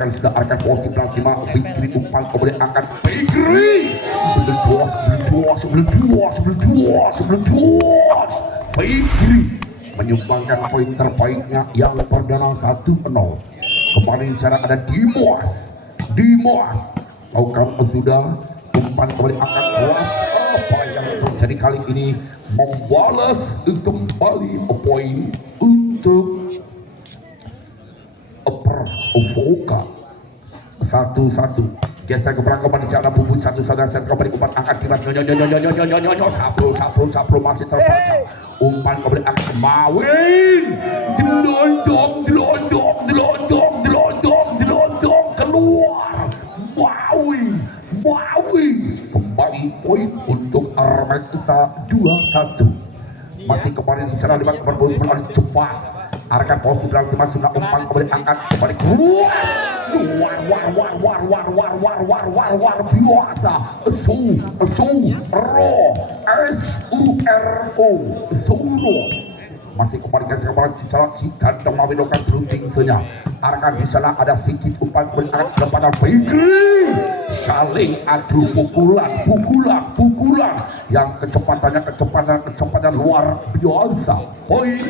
lakukan sudah arkan posisi plasma Fikri umpan kemudian angkat Fikri beledos Fikri menyumbangkan poin terbaiknya yang perdana 1-0. Kembali bicara ada Dimas lakukan sudah umpan kembali angkat kelas. Apa yang terjadi kali ini membalas kembali poin untuk Pervoka 1-1. Geser ke belakang kembali sana bubut satu saudara set kembali umpan angkat Dimas Sapro masih terbaca umpan kembali angkat Mawin delondong keluar Mawin kembali poin untuk Armada 2-1. Masih kembali diserang lewat berbos melalui cepat arkan posisi dalam tim sudah umpan kembali angkat kembali keluar war biasa Suro masih kembali ke sekarang di sana si kandang mawinokan berunting senya arkan di sana ada sedikit umpan kembali angkat kepada Fikri saling adu pukulan yang kecepatan luar biasa. Poin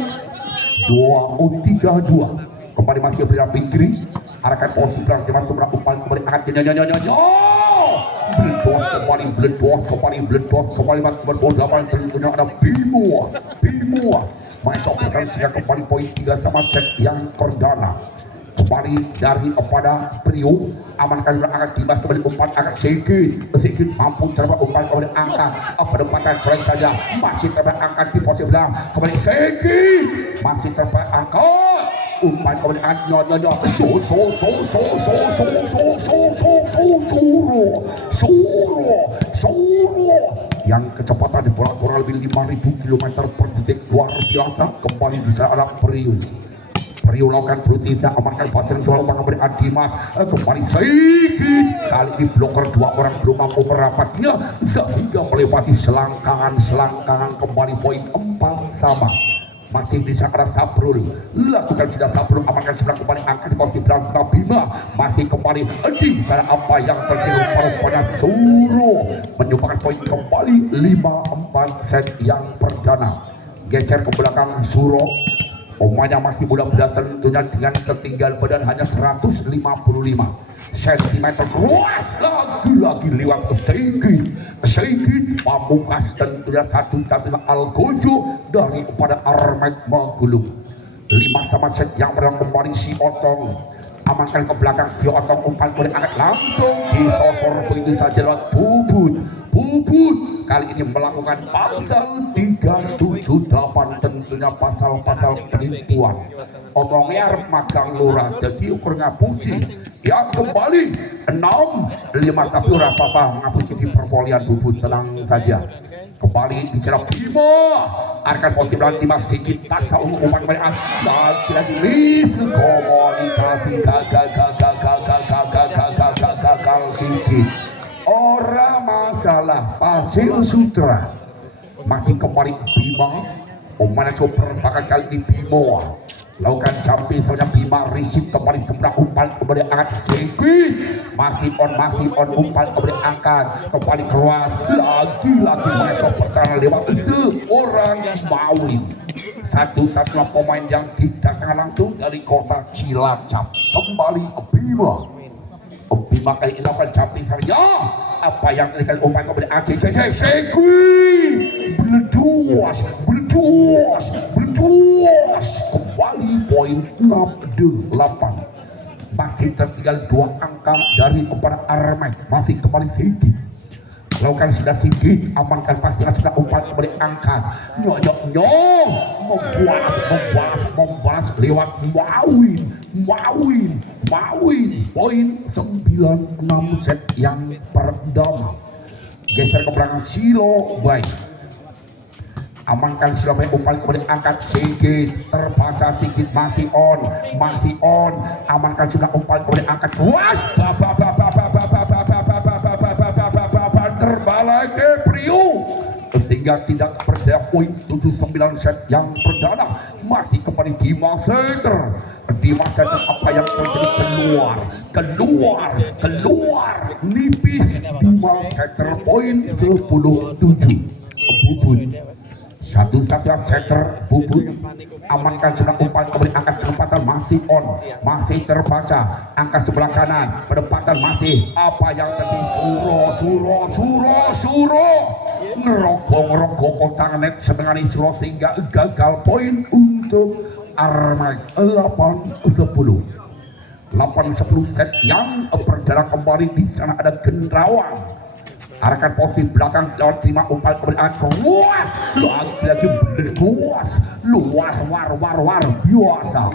2-3-2 kembali masih berjalan Fikri arahkan posisi belakang Dimas Sumra umpan kembali angkat beledos kembali berbola lawan tentunya ada Bimo mencoba sehingga kembali poin 3 sama set yang perdana. Kembali dari pada Prio amankan angkat Dimas kembali umpan angkat sedikit mampu terdapat umpan kembali angkat penempatan jelek saja masih terdapat angkat di posisi belakang kembali sedikit masih terdapat angkat umpan kembali angkat nyonya Suro yang kecepatan di bola lebih 5.000 km per detik luar biasa. Kembali bisa ada Prio lakukan berutisa amankan pasang jual umpan kembali Dimas kembali sedikit kali ini bloker dua orang belum mampu merapatnya sehingga melewati selangkangan kembali poin 4 sama. Masih bisa ada Sabrul lakukan sudah Sabrul amankan sebelah kembali angkat di posisi belakang Bima masih kembali di cara apa yang terjadi pada Suro menyumbangkan poin kembali 5-4 set yang perdana. Geser ke belakang Suro pemainnya masih muda-muda tentunya dengan ketinggian badan hanya 155 cm keras lagi lewat sedikit pamungkas tentunya satu-satunya Algojo daripada Armet Magulung 5 sama set yang berang kembali si Otong amankan ke belakang si Otong umpan boleh angkat langsung disosor begitu saja lewat Bubut kali ini melakukan pasal 378 tentunya pasal-pasal penipuan omongnya magang lurah jadi ukur ngapusi yang kembali 6-5 tapi ora apa-apa ngapusi di pervolian Bubut tenang saja. Kembali bicara Bima arkan posisi belakang Dimas sedikit pasal umpan kembali lagi miss komunikasi gagal sedikit ora masalah Pasir Sutra masih kembali Bima mana coba bahkan kali ini Bima lakukan jampi soalnya Bima risip kembali sebelah umpan kembali angkat sedikit masih on umpan kembali angkat kembali keluar lagi mencoba pertahanan lewat seorang Mawin satu-satunya pemain yang didatangkan langsung dari kota Cilacap. Kembali Bima kali ini lakukan jampi saja apa yang terlihat umpan kembali angkat beledos kembali poin 6-8 masih tertinggal 2 angka dari kepada Armet masih kembali sedikit lakukan sudah sedikit amankan pastikan sudah umpan kembali angkat membalas lewat Mawin poin 9-6 set yang perdana. Geser ke belakang Silo baik amankan Silo baik umpan kembali angkat sedikit terbaca sedikit masih on amankan sudah umpan kembali angkat terbalik ke Prio sehingga tidak percaya poin 7-9 set yang perdana masih kembali Dimas Dimas saja apa yang terjadi keluar nipis. Dimas setter poin 10-7 Bubun. Satu saja setter Bubun amankan sudah umpan kembali angkat penempatan masih on, masih terbaca angkat sebelah kanan penempatan masih apa yang terjadi suro ngerokok tangan net setengah suro sehingga gagal poin untuk Armai 8-10 set yang berjalan kembali. Di sana ada Gendrawang arahkan posisi belakang lewat terima umpan kemudian luas lagi luas luar biasa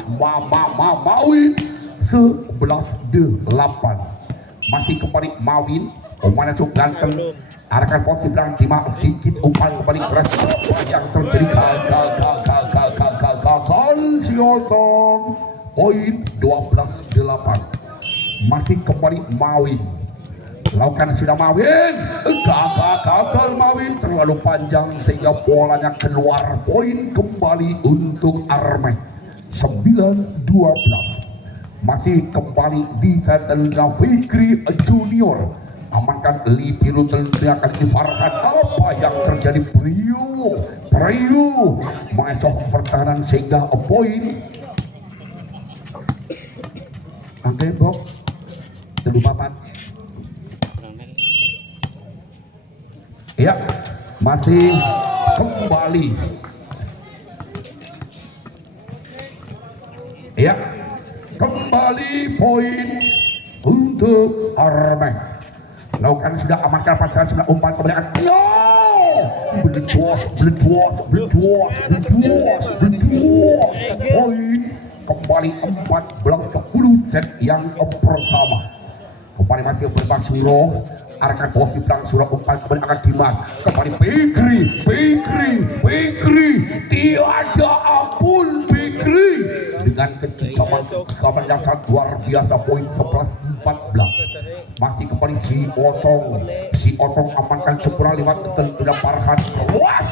Mawin 11-8 masih kembali Mawin umpan yang cukup ganteng arahkan posisi belakang terima sedikit umpan kembali keras yang terjadi gagal Siotong poin 12-8 masih kembali Mawin lakukan sudah Mawin gagal Mawin terlalu panjang sehingga bolanya keluar poin kembali untuk Armai 9-12 masih kembali di setelnya Fikri Junior amankan Lipiru tentunya akan difarkan apa yang terjadi Priu mengecoh pertahanan sehingga poin oke Bob terlalu papan. Ya, masih kembali. Ya, kembali poin untuk Armai. Lakukan sudah amankan pasangan sudah umpan kemudian Bleduos poin kembali 14-10 set yang pertama. Kembali masih berbang Suro arahkan posisi belakang Suro umpan kembali akan Dimas kembali Fikri tiada ampun Fikri dengan kekejaman yang sangat luar biasa poin 11-14 masih kembali si Otong amankan sempurna lewat tentunya Farhan luas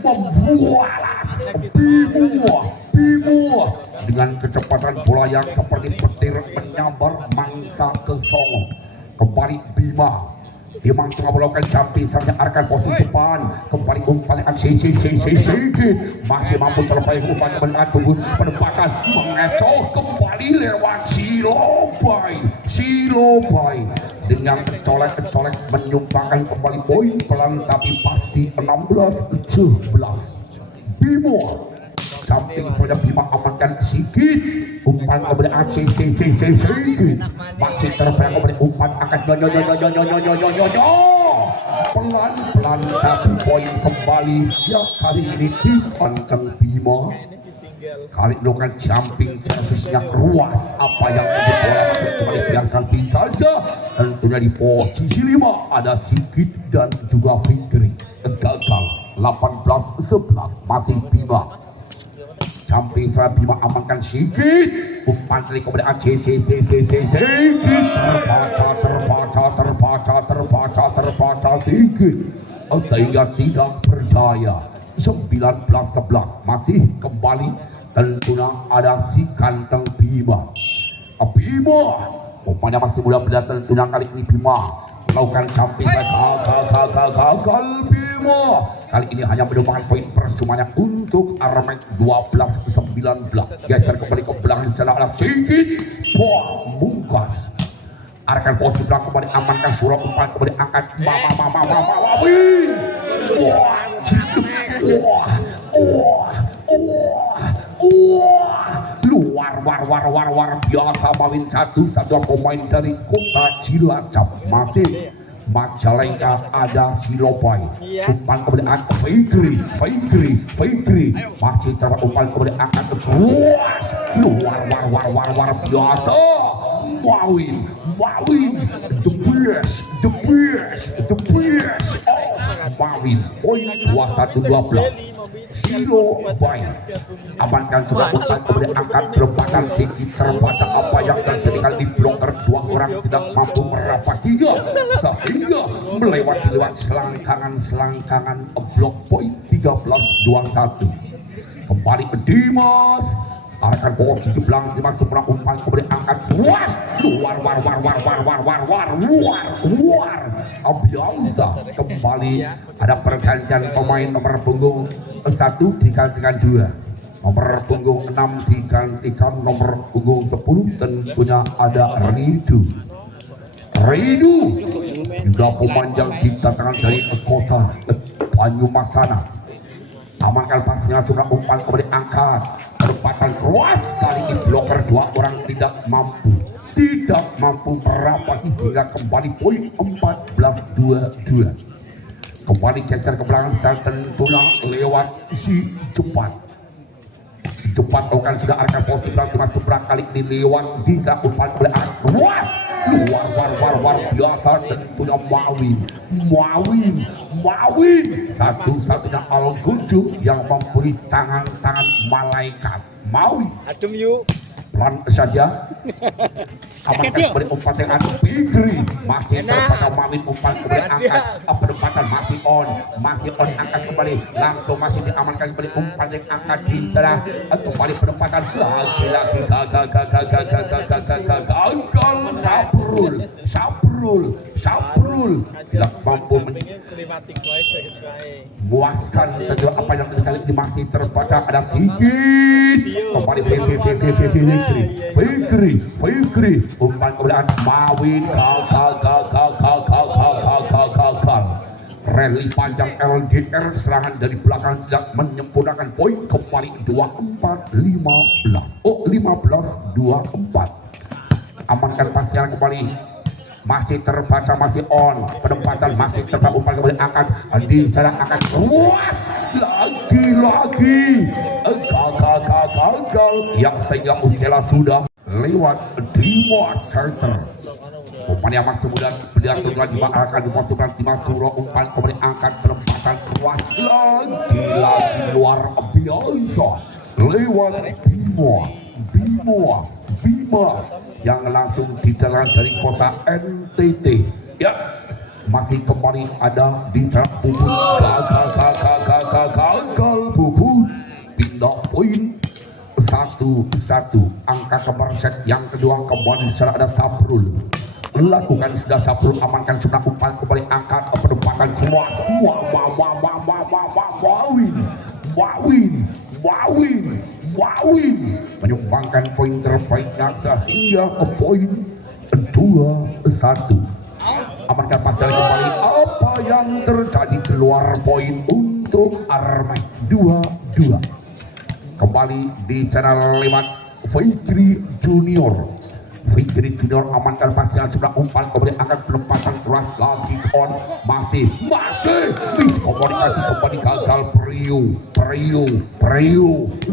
membualas Bimo dengan kecepatan bola yang seperti petir menyambar mangsa ke Songo kembali Bima tengah melakukan jumping saja arahkan posisi depan kembali umpan dengan masih mampu terlepas umpan dengan tunggu penempatan mengecoh kembali lewat Silobai dengan kecolek menyumbangkan kembali poin pelan tapi pasti 16-17 Bimo samping saja Bima amankan sedikit umpan kemudian sedikit masih terbayang kemudian umpan akan pelan tapi poin kembali ya kali ini dipantang Bima kali melakukan jumping servisnya keruas apa yang menjadi bola kembali biarkan saja tentunya di posisi 5 ada Sigit dan juga Fikri gagal 18-11 masih Bima samping setelah Bima amankan Sigit umpan dari kemudian Sigit terbaca Sigit sehingga tidak berdaya 19-11 masih kembali tentunya ada si kanteng Bima umpannya masih muda beda tentunya kali ini Bima melakukan samping gagal Bima kali ini hanya menyumbangkan poin persumanya untuk Armai 12-19 geser kembali ke belakang setelah ada Sigit Mungkas arahkan posisi belakang kembali amankan Suro umpan kembali angkat luar biasa Mawin satu pemain dari kota Cilacap masih Majalengka ada Silobai umpan kemudian angkat Fikri masih terdapat umpan kemudian angkat luas luar biasa Mawin the best Mawin poin 21-12 Silobai amankan sudah umpan kemudian angkat berempatan Sigit terbaca apa yang terjadi kali di bloker dua orang tidak mampu merapat sehingga melewati lewat selangkangan blok poin 13-21 kembali ke Dimas arahkan posisi belakang dimasuk bola umpan kemudian angkat luas luar biasa kembali ada pergantian pemain nomor punggung 1 digantikan 2 nomor punggung 6 digantikan nomor punggung 10 tentunya ada Ridu juga pemanjang didatangkan dari kota Banyumasana. Amankan pasnya sudah umpan kemudian angkat perempatan keras kali ini bloker 2 orang tidak mampu merapati sehingga kembali poin 14-22. Kembali geser ke belakang dan tentunya lewat si cepat akan sudah arahkan posisi berarti masuk berat kali ini lewat tiga umpan kemudian keras luar biasa tentunya Mawin satu-satunya Al-Gunju yang memberi tangan-tangan malaikat Mawin Adem yuk pelan saja amankan kemudian umpan dengan Fikri masih terpada Mawin umpan kemudian angkat penempatan masih on angkat kembali langsung masih diamankan kembali umpan yang angkat di sana kembali penempatan lagi gagal Sabrul tidak mampu memuaskan tentu apa yang terjadi ini masih terbaca ada sedikit kembali Fikri umpan kemudian Mawin gagal rally panjang LDR serangan dari belakang tidak menyempurnakan poin kembali 15-24 amankan pasnya kembali masih terbaca masih on penempatan masih terbaca umpan kemudian angkat di sana angkat luas lagi gagal yang sehingga Usela sudah lewat Dimo Serter umpan yang masih mudah beliau di akan dimasukkan Dimas Suro umpan kemudian angkat penempatan keras lagi luar biasa lewat Bima yang langsung didatangan dari kota NTT ya masih kembali ada di sana Bubut gagal Bubut pindah poin 1-1 angka kemerset yang kedua kembali di sana ada Sabrul lakukan sudah Sabrul amankan sudah umpan kembali angkat penempatan keras Wawin menyumbangkan poin terbaiknya sehingga poin 2-1 amankan pasal kembali apa yang terjadi keluar poin untuk Armai 2-2 kembali di sana lewat Fikri Junior amankan pasnya sudah umpan kemudian angkat penempatan keras lagi on masih komunikasi kembali gagal Priu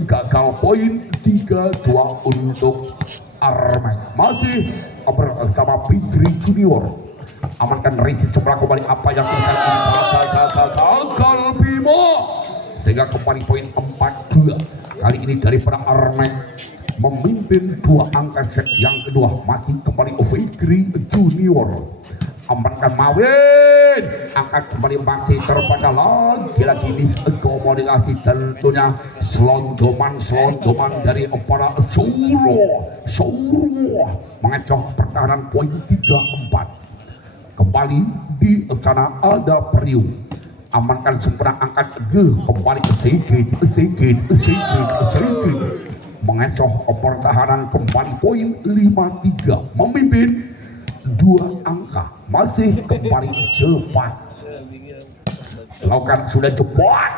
gagal poin 3-2 untuk Armai masih bersama Fikri Junior amankan resip sebelah kembali apa yang terjadi gagal Bimo sehingga kembali poin 4-2 kali ini daripada Armai memimpin 2 angka set yang kedua masih kembali Fikri Junior amankan Mawin angkat kembali masih terbaca lagi miskomunikasi tentunya selondoman dari para Suro mengecoh pertahanan poin 3-4 kembali di sana ada Priu amankan sempurna angkat kembali sedikit mengecoh pertahanan kembali poin 5-3 memimpin 2 angka masih kembali cepat lakukan sudah cepat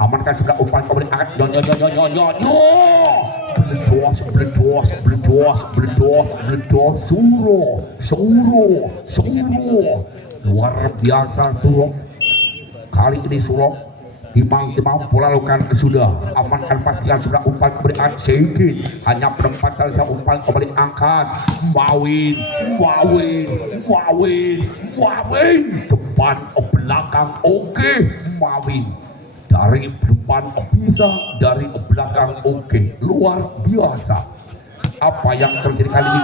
amankan sudah umpan kembali angkat bledos Suro luar biasa Suro kali ini Suro timang bola lakukan sudah amankan pastian sudah umpan kemudian sedikit hanya penempatan saja umpan kembali angkat Mawin depan belakang oke Mawin dari depan bisa dari belakang oke luar biasa apa yang terjadi kali ini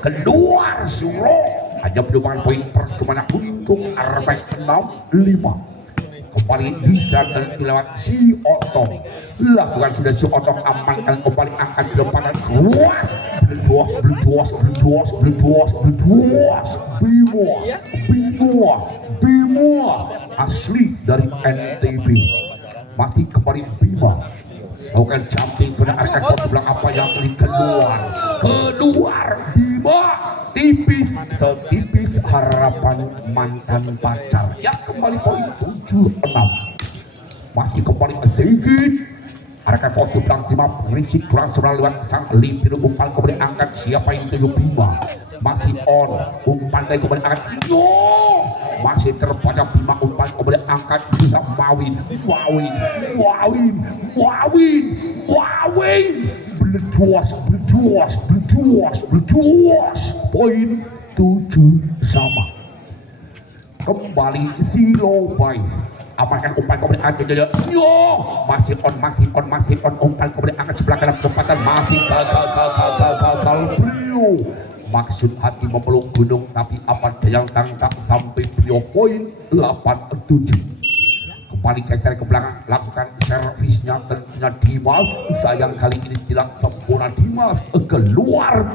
keluar Suro hanya menyumbangkan poin percuma untuk Armai 6-5 kembali bisa lewat si Otong, lakukan sudah si Otong, amankan kembali, angkat ke depan, kuas Bimo asli dari NTB, masih kembali Bima lakukan jumping, sudah akan kau bilang apa yang keluar Bima tipis, setipis harapan mantan pacar yang kembali poin 76, masih kembali sedikit arahkan posisi belakang Bima, berisik kurang sudah lewat sang lipir, umpan kembali angkat, siapa yang tuju Bima masih on, umpan dari kembali angkat, masih terbaca Bima, umpan kembali angkat, bisa Mawin Bleduas poin 7 sama, kembali Silobai amankan umpan kembali angkat, masih on umpan kembali angkat sebelah kanan kesempatan, masih gagal Brio, maksud hati memeluk gunung tapi apa daya tangkap sampai Brio poin 87, kembali kejar ke belakang, lakukan servisnya tentunya Dimas, sayang kali ini tidak sempurna Dimas, keluar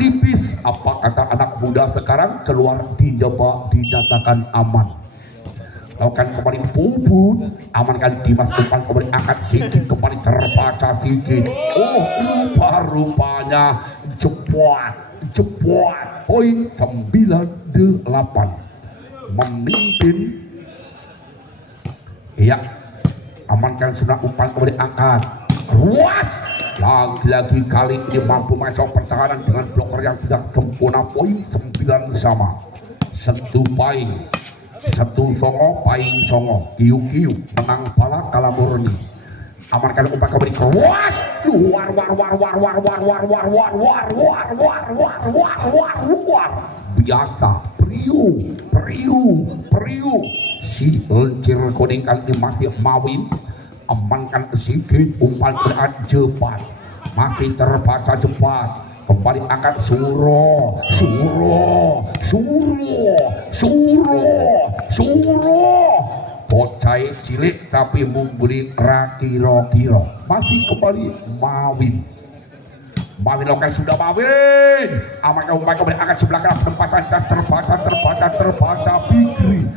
tipis, apa kata anak muda sekarang, keluar dijebak, dinyatakan aman, lakukan kembali Puput, amankan Dimas, umpan kembali angkat sedikit, kembali terbaca sedikit, rupanya cepat poin 98, memimpin. Iya, amankan sudah, umpan kembali angkat, ruas lagi-lagi kali ini mampu masuk pertahanan dengan bloker yang tidak sempurna, poin 9 sama, satu songo paing songo, kiu menang pala kalah murni, amankan umpan kembali keluas, biasa Priu si lencir kuning kali ini masih Mawin, amankan sedikit, umpan berat cepat, masih terbaca cepat, kembali angkat Suro, bocai cilik tapi memberi kiro-kiro, masih kembali Mawin lakukan sudah Mawin, amankan umpan kembali angkat sebelah kanan penempatan, terbaca Fikri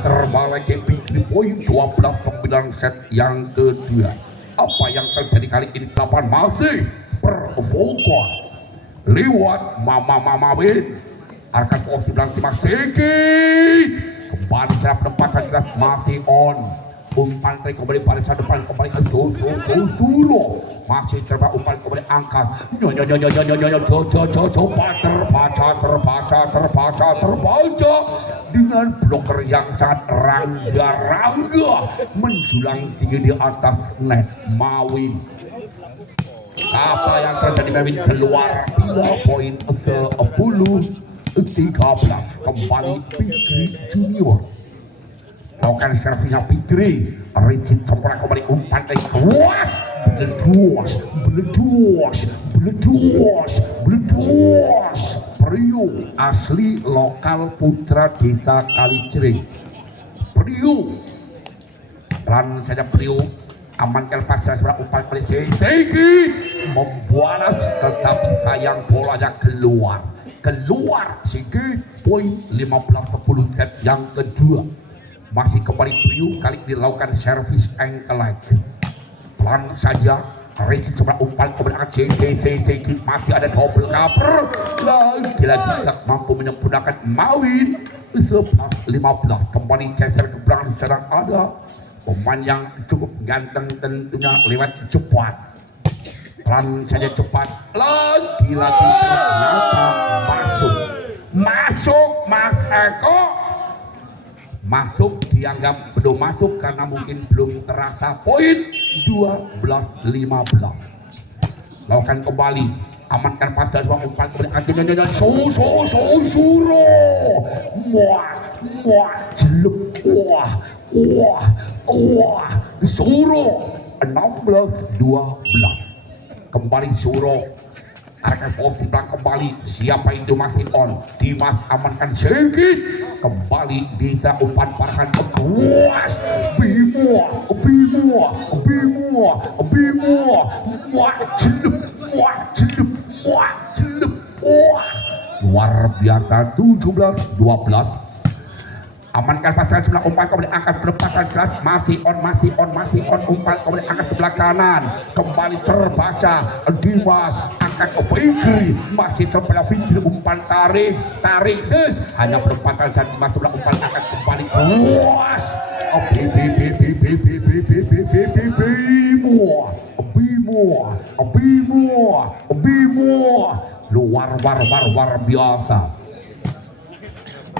terbalik ke Fikri, poin 12-9 set yang kedua. Apa yang terjadi kali ini, 8 masih berfokus lewat Mawin, arahkan posisi belakang Dimas sedikit, kembali serap penempatan jelas, masih on, umpan tadi kembali barisan depan, kembali ke Suro, masih terbaca, umpan kembali angkat, terbaca dengan bloker yang sangat rangga menjulang tinggi di atas net. Mawin, apa yang terjadi? Mawin keluar 2 poin 10-13, kembali Fikri Junior lakukan servinya Fikri, Richard sempurna kembali, umpan dari keluas, bleduas Priu asli lokal putra desa Kalicering, Priu pelan saja Priu, amankan pasca sebelah, umpan kembali sedikit membualas, tetapi sayang bolanya keluar sedikit, poin 15-10 set yang kedua, masih kembali Priu, kali ini dilakukan servis ankle leg, pelan saja Resi sebelah, umpan kembali angkat sedikit, masih ada double cover, lagi-lagi tidak mampu menyempurnakan Mawin, 11-15, kembali geser ke belakang, sedang ada pemain yang cukup ganteng tentunya, lewat cepat, pelan saja cepat, lagi-lagi ternyata masuk Mas Eko, masuk, dianggap belum masuk karena mungkin belum terasa, poin 12-15, lakukan kembali, amankan pasal, umpan kembali akhirnya Suro jelek, Suro 16-12, kembali Suro Arahkan posisi belakang kembali. Siapa itu masih on? Dimas amankan sedikit. Kembali bisa umpan parahan ke kuas. Bimo. Luar biasa. 17-12. Amankan pasangan sebelah umpan, kemudian angkat penempatan keras, masih on umpan, kemudian angkat sebelah kanan, kembali terbaca Dimas, angkat ke Fikri, masih terbelah Fikri, umpan tarik ses, hanya penempatan saat Dimas sebelah umpan, angkat kembali kuas, Bimo, luar biasa.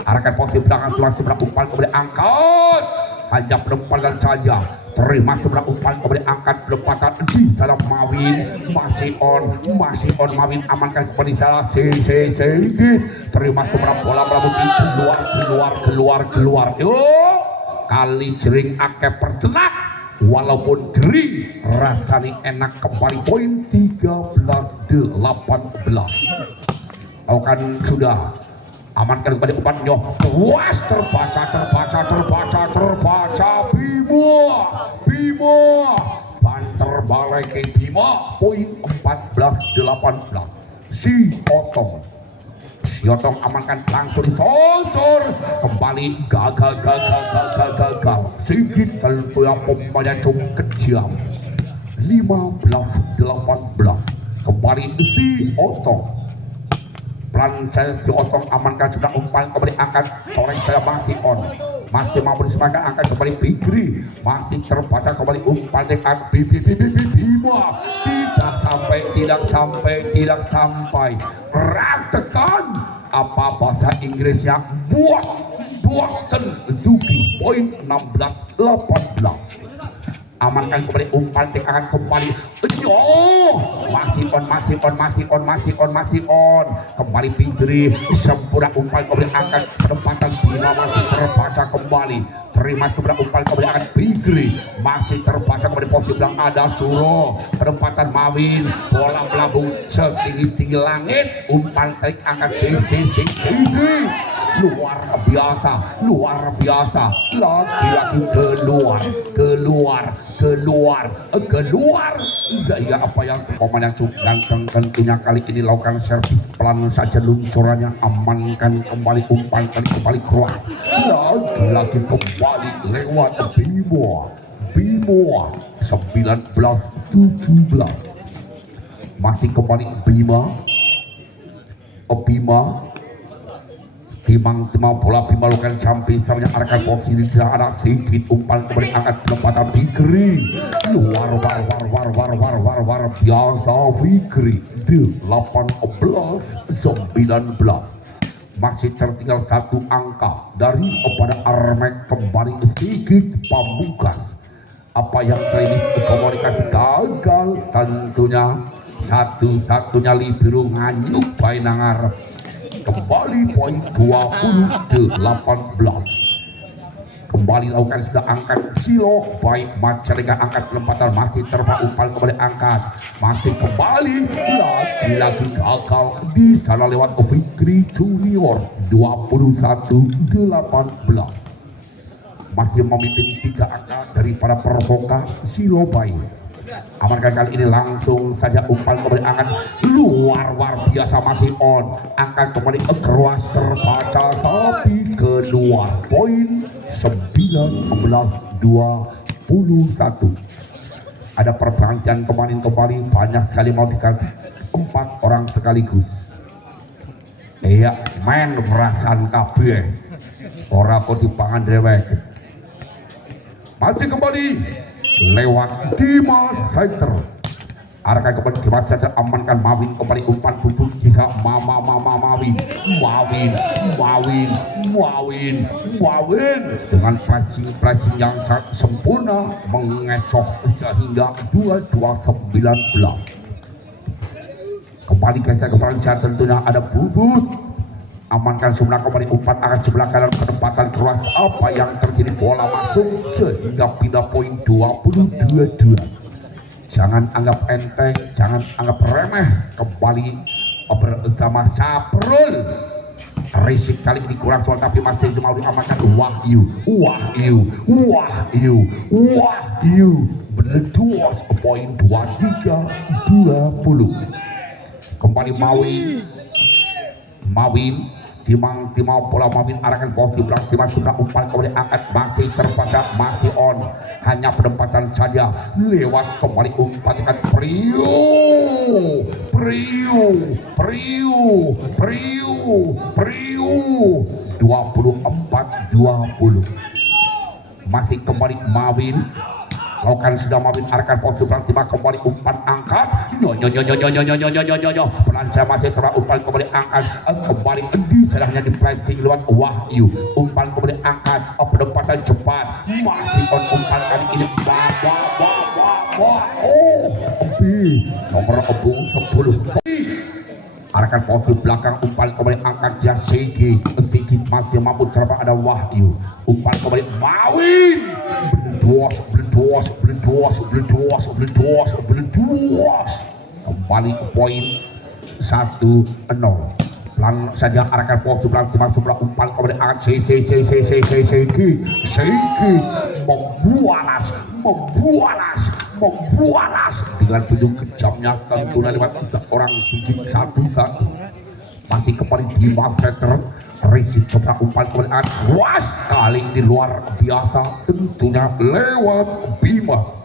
Arahkan posisi belakang sebelah umpan, kemudian angkat, hanya penempatan saja. Terima sebelah umpan, kemudian angkat penempatan di salah Mawin, masih on Mawin, amankan kembali salah sedikit. Terima sebelah bola putih keluar. Kali jering akeh percenak, walaupun kering rasanya enak. Kembali poin 13-18. Akan sudah amankan kembali umpannya, puas terbaca Bimo banter balai ke Bimo, poin 14-18. si Otong amankan langsung sosor, kembali gagal sedikit tentunya pemain cukup kejam. 15-18 kembali si Otong. Pelan saya si Otong amankan sudah umpan, kembali angkat coreng saya masih on, masih mampu disemangatkan, angkat kembali Fikri, masih terbaca kembali umpan dengan Bima, tidak sampai raktekan apa bahasa Inggrisnya buatan duki, poin 16-18. Amankan kembali umpan, akan kembali masih on kembali Fikri, sempurna umpan, kemudian angkat penempatan Bima, masih terbaca kembali. Terima sebelah umpan, kemudian angkat Fikri, masih terbaca kembali. Posisi bilang ada Suro, penempatan Mawin, bola melambung setinggi langit, umpan tarik angkat Fikri, luar biasa, lagi keluar. Iya, apa yang pemain yang cukup ganteng tentunya kali ini lakukan servis pelan saja luncurannya, amankan kembali umpan, kembali keluar lagi kembali lewat Bimo 19-17. masih kembali Bima timang bola Bima lakukan camping samanya, arahkan posisi tidak ada sedikit umpan, kembali angkat penempatan Fikri, luar biasa Fikri. 18-19 masih tertinggal satu angka dari kepada Armek. Kembali sedikit Pamungkas, apa yang klinis komunikasi gagal tentunya, satu-satunya Libero nganyuk bae nangar. Kembali poin 20-18. Kembali lakukan sudah angkat Silo, baik Majalengka angkat penempatan, masih terpa umpan, kembali angkat, masih kembali lagi gagal di sana lewat Fikri Junior. 21-18 masih memimpin 3 angka daripada Perboka Silo baik. Amankan kali ini langsung saja umpan, kembali angkat luar biasa, masih on, angkat kembali keras terbaca tapi keluar. Poin 19-21. Ada pergantian kemarin kembali, banyak sekali mau diganti 4 orang sekaligus. Iya, main perasaan kabeh ora kok dipangan dewek. Masih kembali lewat Dimas Center, arahkan kembali Dimas Center, amankan Mawin, kembali umpan bubuk bisa Mawin dengan pressing yang sangat sempurna, mengecoh sehingga 22-19. Kembali ke saya tentunya ada Bubut, amankan sebelah kembali umpan akan sebelah kanan, penempatan keras, apa yang terjadi, bola masuk sehingga pindah poin 22-2. Jangan anggap enteng, jangan anggap remeh. Kembali bersama Saprul. Risik kali ini kurang soal tapi masih mau diamankan. Wahyu berduas poin 23-20. Kembali Mawin Timau pola Mawin arahkan bos di belakang Timah sudah umpan kemudian angkat masih terbaca masih on hanya penempatan saja lewat kembali umpan dengan Priu 24-20 masih kembali Mawin Lakukan sudah Mawin arahkan pos di belakang Timah kembali umpan angkat pelancar masih terang umpan kembali angkat kembali di salahnya di pressing lewat Wahyu umpan kembali angkat penempatan cepat masih on umpan kali ini nomor 10 arahkan pos di belakang umpan kembali angkat dia Sigi masih mampu terang ada Wahyu umpan kembali Mawin berduas kembali ke poin 1-0 pelan saja arahkan pos di belakang Timah sebelah umpan kembali angkat Sigi membualas dengan tunjuk kejamnya tentunya lewat seorang Sigi 1-1 masih kembali di Master Risik coba umpan kembali was kali di luar biasa tentunya lewat Bima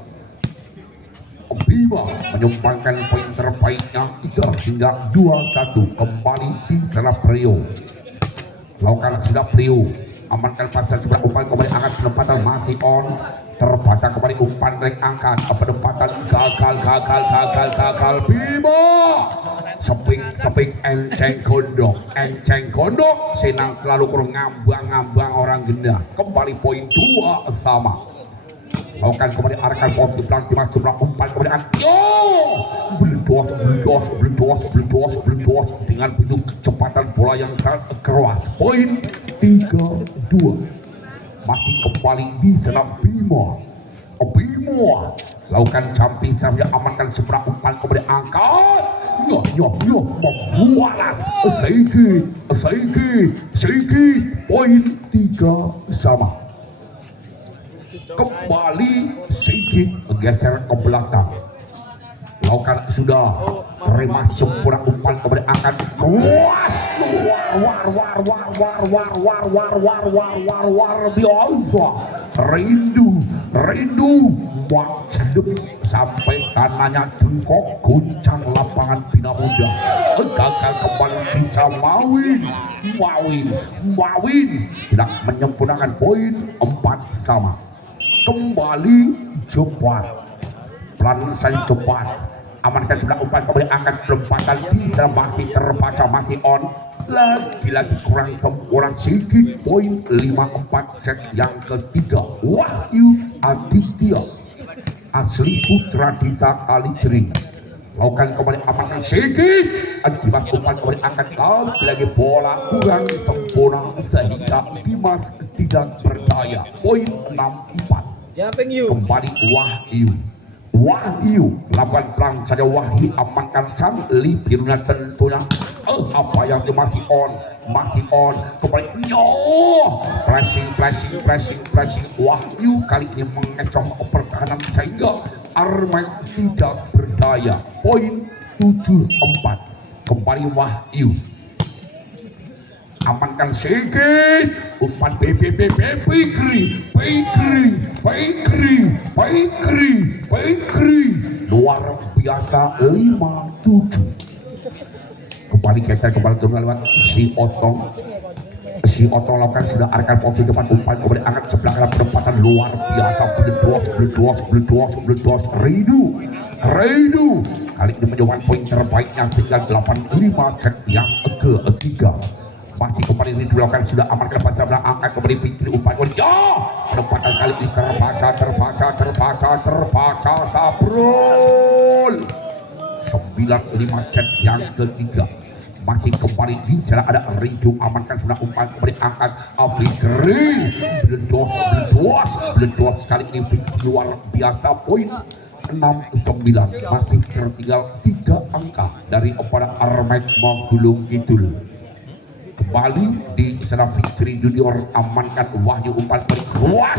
menyumbangkan poin terbaiknya 3-21 kembali di Serap Rio lakukan sudah Rio amankan pasal sebelah umpan kembali angkat penempatan masih on terbaca kembali umpan rek angkat penempatan gagal Bima sepik enceng gondok senang selalu kurang ngambang orang gendah kembali poin 2 sama lakukan kembali arahkan pos di belakang Timah sebelah umpan kembali berdos dengan bentuk kecepatan bola yang sangat keras poin 3-2 masih kembali di senam Bima lakukan jumping serve amankan sebelah umpan kembali angkat membualas Sigi poin 3 sama kembali Sigi geser ke belakang lakukan sudah terima sempurna umpan kembali angkat kuas war biasa rindu cedup sampai tanahnya jengkok guncang lapangan Bina Muda gagal kembali bisa Mawin tidak menyempurnakan poin 4 sama kembali cepat pelan saja cepat amankan sebelah umpan kembali angkat pelempatan tidak masih terbaca masih on lagi kurang sempurna sedikit poin 5-4 set yang ketiga Wahyu Aditya asli putra desa Kalijering lakukan kembali amankan sedikit Dimas umpan kembali angkat lagi bola kurang sempurna sehingga Dimas tidak berdaya poin 6-4 kembali Wahyu lakukan pelan saja Wahyu amankan sang birunya tentunya apa yang masih on kembali pressing Wahyu kali ini mengecoh pertahanan sehingga Armet tidak berdaya poin 7-4 kembali Wahyu amankan Sigi umpan Bakery luar biasa 5-7 kembali geser kembali turun lewat si Otong lakukan sudah arahkan posisi depan umpan kembali angkat sebelah kanan penempatan luar biasa bledos Reidu kali ini menjawab poin terbaiknya sehingga 8-5 set yang ketiga masih kembali ini dilakukan sudah amankan pada sebelah angkat kembali Fikri umpan penempatan kali ini terbaca Sabrul 9-5 set yang ketiga masih kembali di sana ada Rindu amankan sudah umpan kembali angkat Fikri bledos sekali ini Fikri luar biasa poin 69 masih tertinggal 3 angka dari kepada Armet Gulung Kidul. Kembali di sana Fitri Junior amankan Wahyu umpan balik luas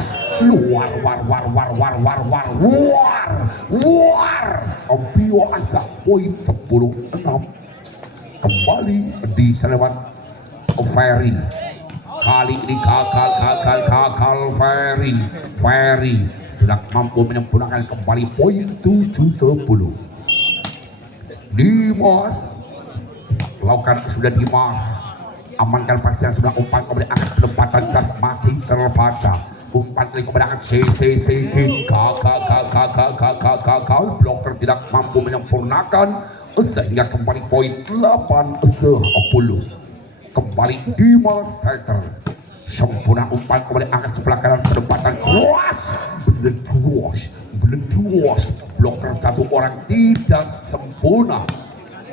luar Opio Asa poin 10-6. Kembali di selewat Ferry, kali ini gagal Ferry tidak mampu menyempurnakan kembali poin 7-10. Dimas lakukan sudah Dimas amankan pasien sudah umpan kembali angkat penempatan gas masih terbaca umpan kali kepada angkat gagal bloker tidak mampu menyempurnakan sehingga kembali poin 8-10. Kembali Dimas Setter sempurna umpan kembali angkat sebelah kanan penempatan keras belentuos bloker satu orang tidak sempurna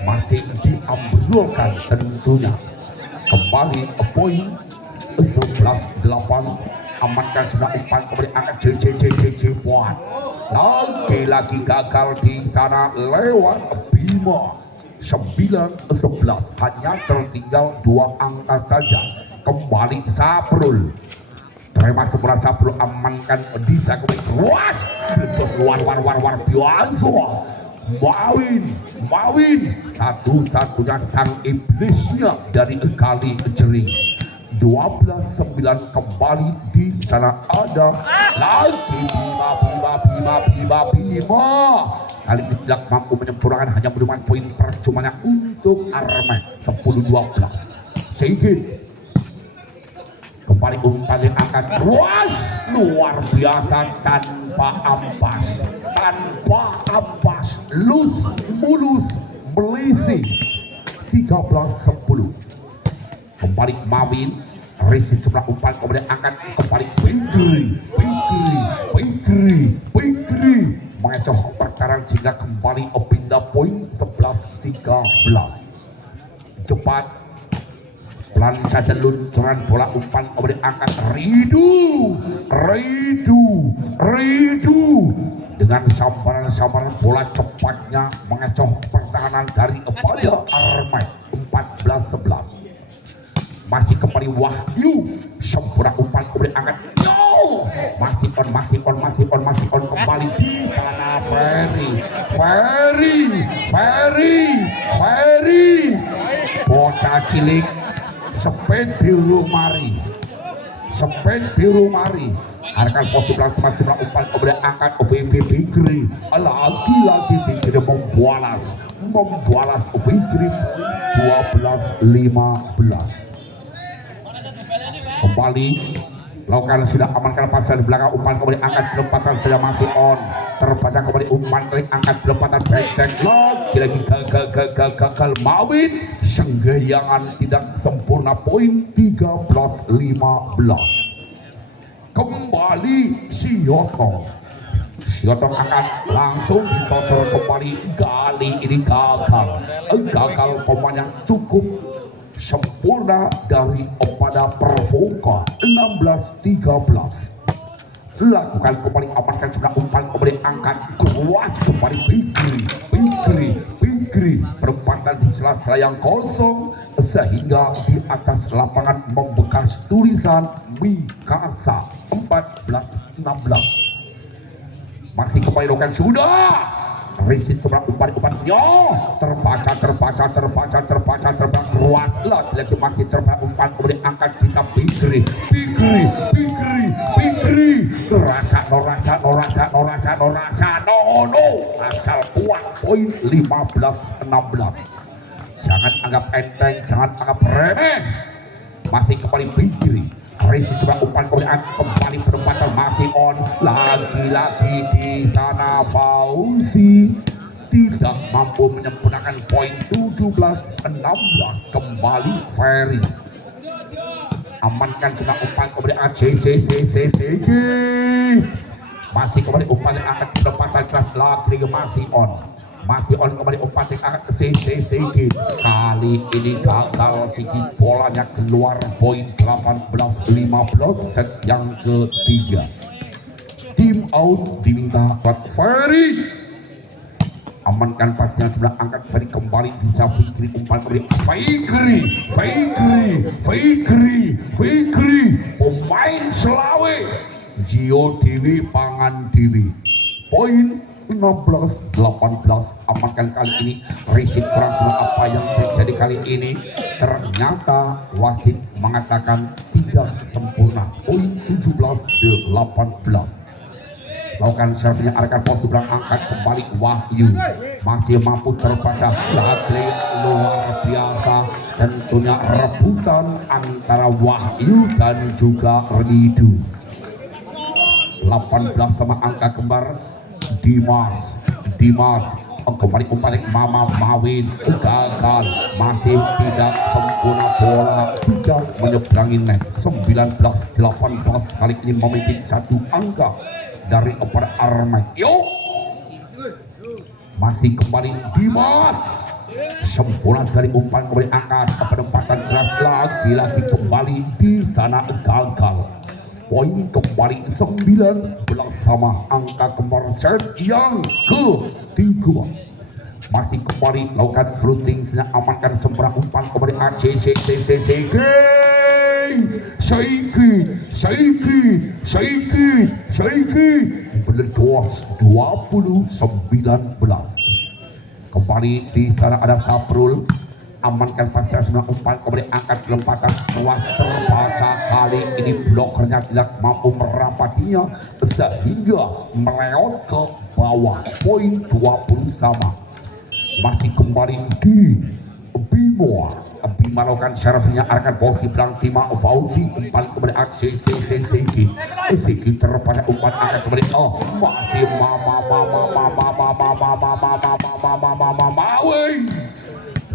masih diambrolkan tentunya. Kembali poin 11-8 amankan sudah umpan kembali angkat buat lagi gagal di sana lewat Bima 9-11 hanya tertinggal 2 angka saja. Kembali Saprul terima sempurna Saprul amankan bisa kembali keras terus luar biasa Mawin satu-satunya sang iblisnya dari kali jering 12-9 kembali di sana ada lagi Bima kali ini tidak mampu menyempurnakan hanya bermain poin percumanya untuk Armet 10-12. Sigit kembali umpan yang angkat luas luar biasa tanpa ampas mulus belisik 13-10. Kembali Mawin Risi sebelah umpan kemudian angkat kembali Pikri mengecoh pertaran sehingga kembali pindah poin 11-13. Cepat pelan saja luncuran bola umpan kemudian angkat Ridu dengan sambaran bola cepatnya mengecoh pertahanan dari kepada Armet 14-11. Masih kembali Wahyu sempurna umpan kemudian angkat masih on kembali di sana Ferry bocah cilik sepet biru mari harkan posisi belakang umpan kemudian angkat Fikri lagi Fikri membalas Fikri 12-15. Kembali lakukan sudah amankan pasal di belakang umpan kembali angkat penempatan sudah masih on terbaca kembali umpan klik angkat penempatan becek lagi gagal Mawin senggayangan tidak sempurna poin 13-15. Kembali Siotong akan langsung dicocor kembali kali ini gagal pemain yang cukup sempurna dari kepada Pervoka 16-13. Lakukan kembali amankan sudah umpan kembali angkat kuat kembali Fikri perempatan di sela-sela yang kosong sehingga di atas lapangan membekas tulisan Mikasa 14-16. Masih kembali lakukan sudah Risit sebelah umpan-umpannya terbaca kuat lagi masih terbaca umpan kemudian angkat kita Fikri rasa asal kuat poin 15-16. Jangan anggap enteng, jangan anggap remeh. Masih kembali Fikri Risi coba umpan kemudian kembali penempatan masih on lagi di sana Fauzi tidak mampu menyempurnakan poin 17-16. Kembali Ferry amankan sudah umpan kemudian masih kembali umpan yang akan penempatan kelas lagi masih on kembali umpan yang akan CCCG kali ini gagal Sigi bolanya keluar poin 18-15 set yang ketiga. Tim out diminta buat Ferry amankan pasnya sudah angkat dari kembali bisa Fikri umpan beri Fikri pemain Selawe Gio Dewi Pangan Dewi poin 16-18 amankan kali ini Risit kurang apa yang terjadi kali ini ternyata wasit mengatakan tidak sempurna poin 17-18 lakukan servisnya arahkan pos seberang angkat kembali Wahyu masih mampu terbaca lagi luar biasa tentunya rebutan antara Wahyu dan juga Ridu 18 sama angka kembar Dimas kembali umpan Mama Mawin gagal masih tidak sempurna bola tidak menyeberangi net 19-18 kali ini memiliki satu angka dari Opera Armai masih kembali Dimas sempurna sekali umpan kembali angkat ke penempatan keras lagi kembali di sana gagal poin kembali 19 sama angka kembar set yang ketiga masih kembali lakukan floating amankan sempurna umpan kembali ACCTCG Saiki berdos 29 kembali di sana ada Saprul amankan pasnya sembilan umpan kembali angkat kelempatan ruas terbaca kali ini blokernya tidak mampu merapatinya sehingga meleot ke bawah poin 20 sama masih kembali di Bima lakukan servisnya arahkan bola di belakang Tima Fauzi umpan kembali aksi Siki terpada umpan angkat kembali masih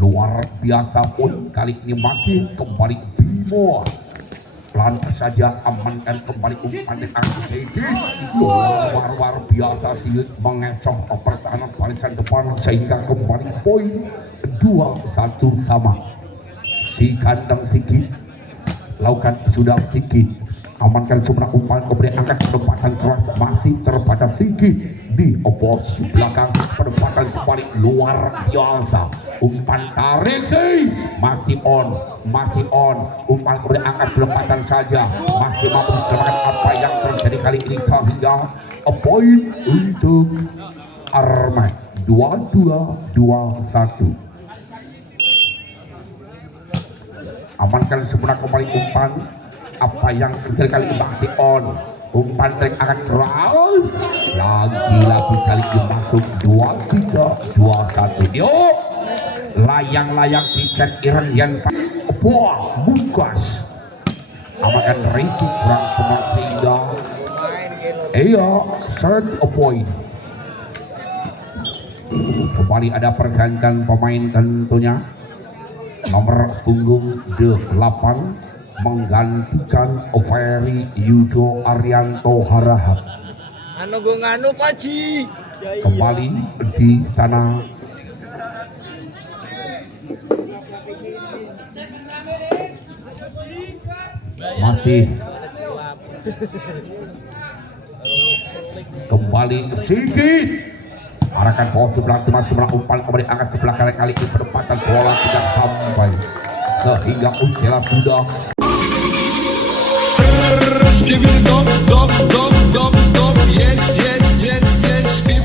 luar biasa poin kali ini masih kembali Bimo pelan saja amankan kembali umpan di aksi luar biasa sih mengecoh pertahanan barisan depan sehingga kembali poin 2-1 sama si kandang Siki lakukan sudah Siki amankan semua umpan kemudian angkat penempatan keras masih terbaca Siki di opos belakang penempatan kembali luar biasa umpan tarik masih on umpan kemudian angkat penempatan saja masih mampu diselamatkan apa yang terjadi kali ini sehingga poin untuk Armai 22-21 amankan sempurna kembali umpan apa yang terjadi kali ini masih on umpan trik akan keras lagi kali ini masuk 23-21 yuk layang dicek Iren yang buah bukas amankan Ricky kurang sempat sehingga third point kembali ada pergantian pemain tentunya nomor punggung 8 menggantikan Ferry Yudo Arianto Harahap nganu Paji kembali di sana masih kembali sedikit arahkan bola sebelah umpan kembali angkat sebelah kanan kali ini penempatan bola tidak sampai sehingga Ujela sudah Give me the dop, yes, dip